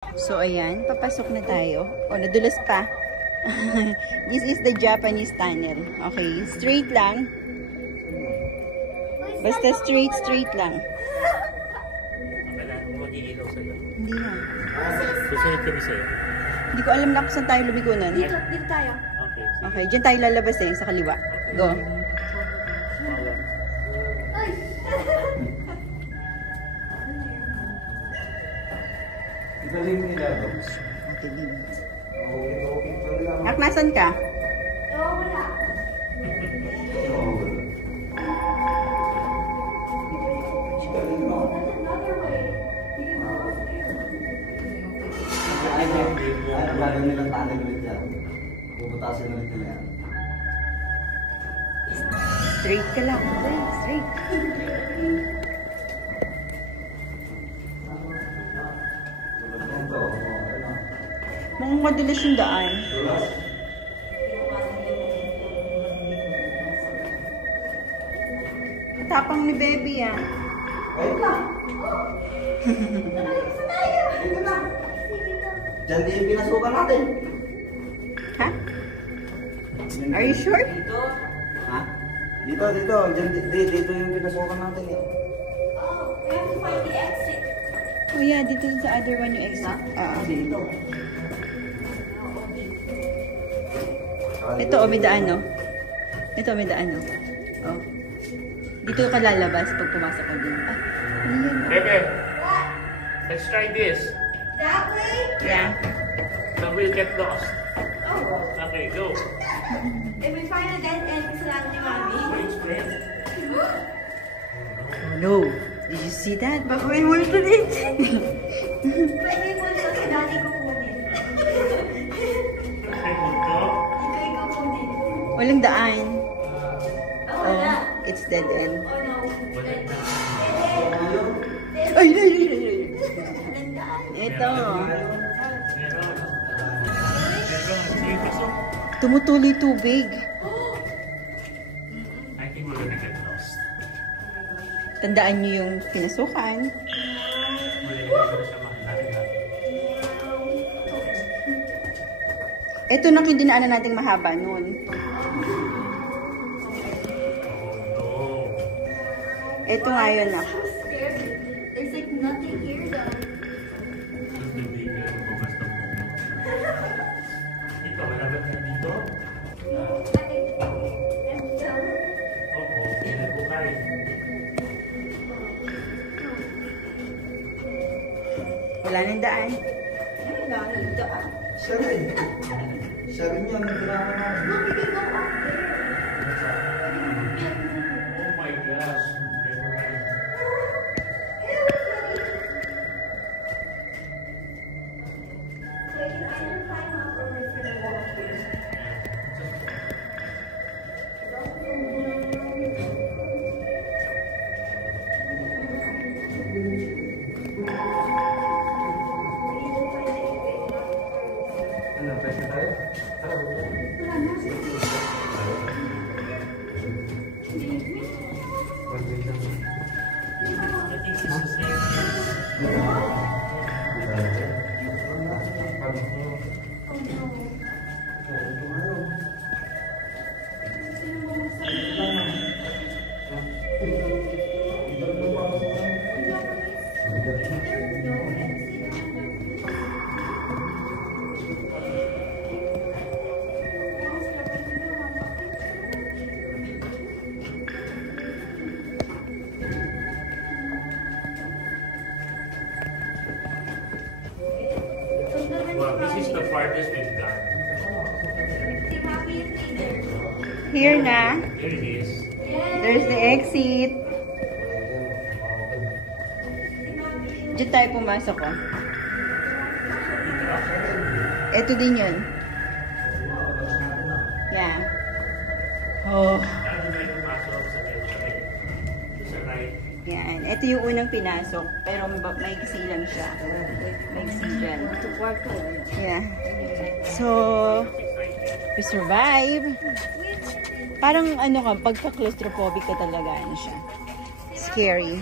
So, ayan. Papasok na tayo. O, nadulas pa. This is the Japanese tunnel. Okay. Straight lang. Basta straight lang. Hindi na. Susunod kami sa'yo. Hindi ko alam na kung saan tayo lumigo nun. Dito tayo. Okay. Okay. Diyan tayo lalabas sa kaliwa. Go. Galing nila, Dogs. Nak, nasan ka? Wala. Galing mo. Ano gagawin nilang tunnel ulit yan? Puputasin ulit nila yan. Straight ka lang. Straight. Mukhang madalas yung daan. Tapang ni baby ah. Ayun lang. Dito na. Diyan din yung pinasukan natin. Ha? Are you sure? Ha? Dito. Dito yung pinasukan natin eh. We have to find the exit. Oh yeah, dito sa other one yung exit. Dito. Ito, may daan, no? Ito, may daan, no? Oh. Dito ka lalabas pag pumasok ka din. Ah, ano yan? Bebe, let's try this. That way? Yeah. So we'll get lost. Oh. Okay, go. If we find a dead end, kasalanan ni Mami. Sprint. Oh no. Did you see that? Baka may multo din. Pwede mo ito sa dati ko kunin. Ikaw kunin. Walang daan. Oh, wala. It's dead end. Oh no. Dead end. Ay! Walang daan. Ito. Meron. Sige, pasok. Tumutuloy tubig. I think we're gonna get lost. Tandaan niyo yung pinasukan. Ito na yung dinaanan nating mahaba noon. Ito nga yun na. I'm scared. There's like nothing here though. Ito, wala ba tayo dito? Opo, pinagbuka rin. Wala nang daan. Ay, dahil daan. Siya rin. Siya rin yan. Nagkailangan namin. Look, we can go up there. Oh my gosh. Never mind. So I can either climb up or we're gonna walk here. Ano, pwede tayo? I think this is it. Well, this is the farthest we've gone. See, Mommy, you stay there. Here na. Here it is. There's the exit. Diyan tayo pumasok, oh. Ito din yun. Yeah. Oh. Ano na yung pasok sa right? Sa right. Yan. Ito yung unang pinasok. Pero maiksi lang siya. Maiksi dyan. Yeah. So, we survive. Parang ano ka, pagka-claustrophobic ka talaga, ano siya. Scary.